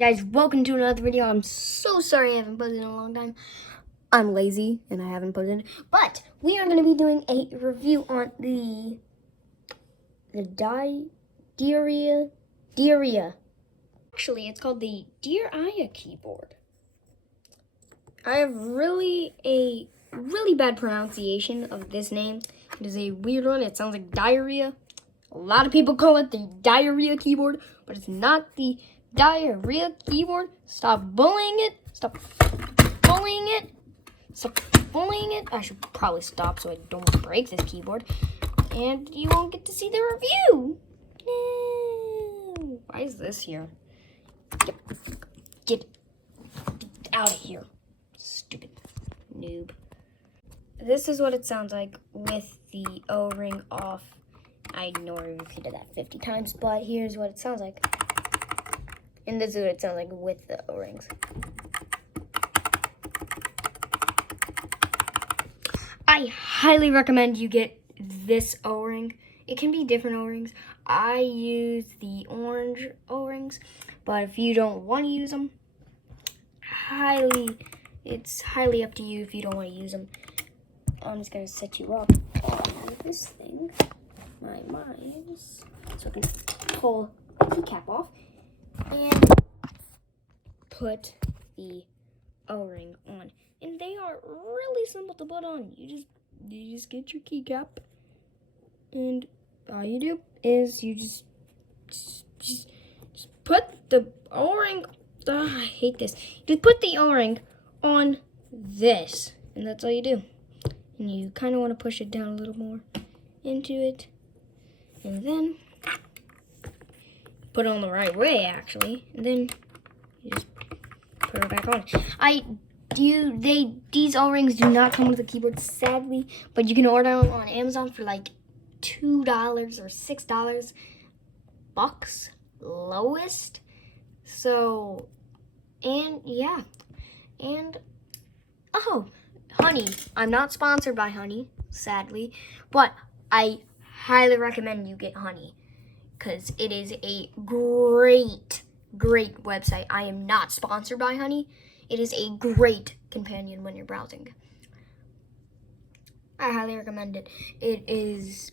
Guys, welcome to another video. I'm so sorry I haven't posted in a long time. I'm lazy and I haven't posted, but we are going to be doing a review on the Dierya. Actually, it's called the Dierya keyboard. I have really bad pronunciation of this name. It is a weird one. It sounds like diarrhea. A lot of people call it the diarrhea keyboard, but it's not the diarrhea keyboard. Stop bullying it. Stop bullying it. Stop bullying it. I should probably stop so I don't break this keyboard. And you won't get to see the review. No. Why is this here? Get out of here. Stupid noob. This is what it sounds like with the O-ring off. I know I repeated that 50 times, but here's what it sounds like. And this is what it sounds like with the O-rings. I highly recommend you get this O-ring. It can be different O-rings. I use the orange O-rings, but if you don't want to use them, it's highly up to you if you don't want to use them. I'm just going to set you up on this thing. My mouse, so I can pull the keycap off and put the O-ring on. And they are really simple to put on. You just get your keycap, and all you do is you just put the O-ring. I hate this. You put the O-ring on this, and that's all you do. And you kind of want to push it down a little more into it. And then put it on the right way, actually. And then you just put it back on. These O-rings do not come with a keyboard, sadly, but you can order them on Amazon for like $2 or $6 bucks lowest. So, and yeah, and oh, Honey. I'm not sponsored by Honey, sadly, but I highly recommend you get Honey because it is a great website. I am not sponsored by Honey. It is a great companion when you're browsing. I highly recommend it. It is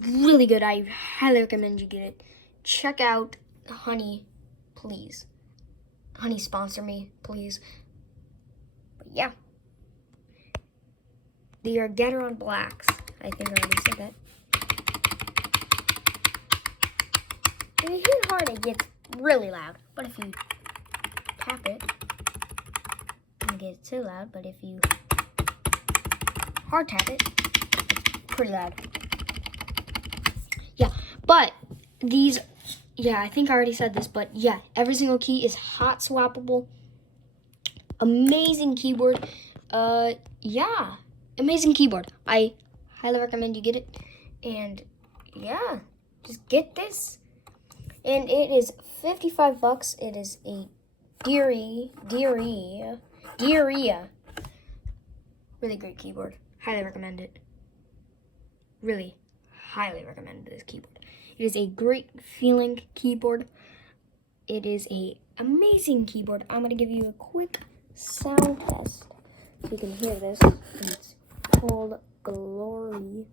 really good. I highly recommend you get it. Check out Honey, please. Honey, sponsor me, please. But yeah. The Gateron Blacks. I think I already said that. If you hit hard, it gets really loud. But if you tap it, it gets so loud. But if you hard tap it, it's pretty loud. Yeah, but these, yeah, I think I already said this, but yeah, every single key is hot swappable. Amazing keyboard. Yeah, amazing keyboard. I highly recommend you get it. And yeah, just get this. And it is 55 bucks. It is a Dierya. Really great keyboard. Highly recommend it. Really highly recommend this keyboard. It is a great feeling keyboard. It is a amazing keyboard. I'm going to give you a quick sound test so you can hear this. It's called Glory.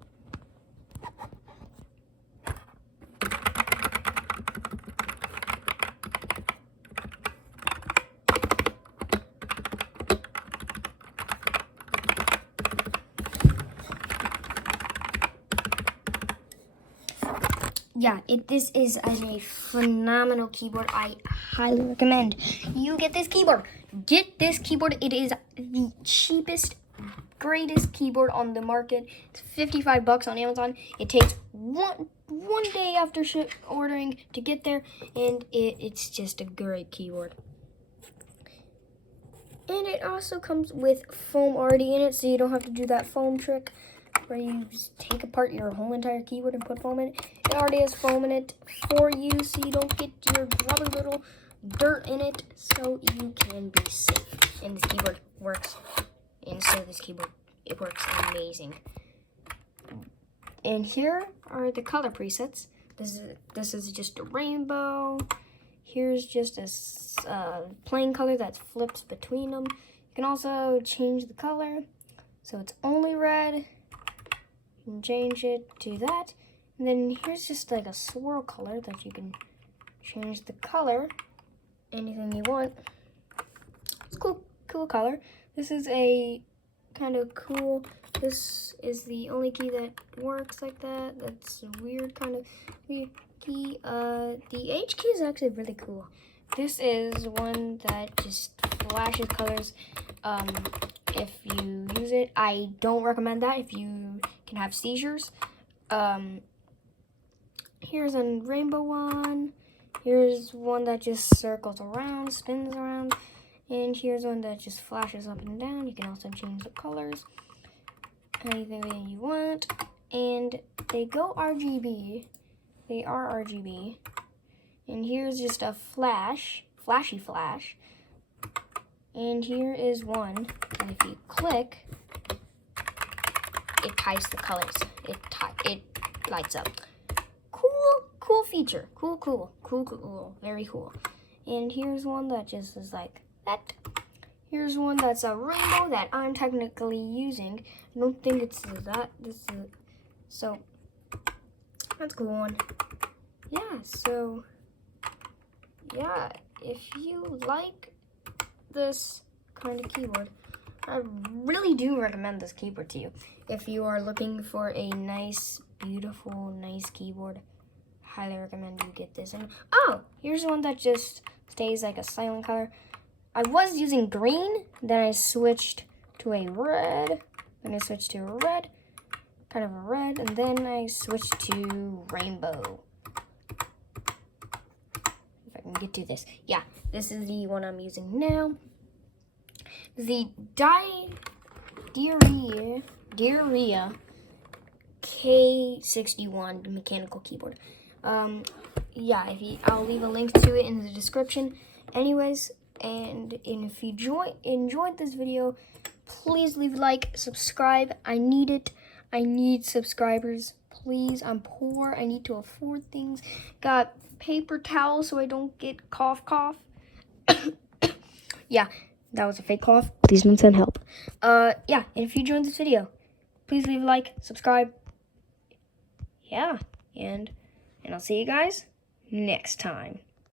Yeah, this is a phenomenal keyboard. I highly recommend you get this keyboard. Get this keyboard. It is the cheapest, greatest keyboard on the market. It's 55 bucks on Amazon. It takes one day after ordering to get there, and it's just a great keyboard. And it also comes with foam already in it, so you don't have to do that foam trick where you just take apart your whole entire keyboard and put foam in it. It already has foam in it for you, so you don't get your rubber little dirt in it, so you can be safe. And this keyboard works. And so this keyboard, it works amazing. And here are the color presets. This is just a rainbow. Here's just a plain color that flips between them. You can also change the color, so it's only red. You can change it to that. And then here's just like a swirl color that you can change the color anything you want. It's cool color. This is a kind of cool. This is the only key that works like that. That's a weird kind of key. The H key is actually really cool. This is one that just flashes colors. If you use it, I don't recommend that if you can have seizures. Here's a rainbow one. Here's one that just circles around, spins around. And here's one that just flashes up and down. You can also change the colors, anything that you want. And they go RGB. They are RGB. And here's just a flashy flash. And here is one, and if you click, it types the colors. It lights up. Cool feature. Cool. Very cool. And here's one that just is like that. Here's one that's a rainbow that I'm technically using. I don't think it's that. So that's a cool one. Yeah, so yeah, if you like this kind of keyboard, I really do recommend this keyboard to you. If you are looking for a nice, beautiful, nice keyboard, highly recommend you get this. And oh, here's one that just stays like a silent color. I was using green, then I switched to a red, then I switched to a red, kind of a red, and then I switched to rainbow. If I can get to this. Yeah, this is the one I'm using now. The Dierya K61 mechanical keyboard. Yeah, I'll leave a link to it in the description. Anyways, and if you enjoyed this video, please leave a like, subscribe. I need it. I need subscribers. Please, I'm poor. I need to afford things. Got paper towels so I don't get cough. Yeah, that was a fake cough. Please don't send help. Yeah, and if you enjoyed this video, please leave a like, subscribe. Yeah, and I'll see you guys next time.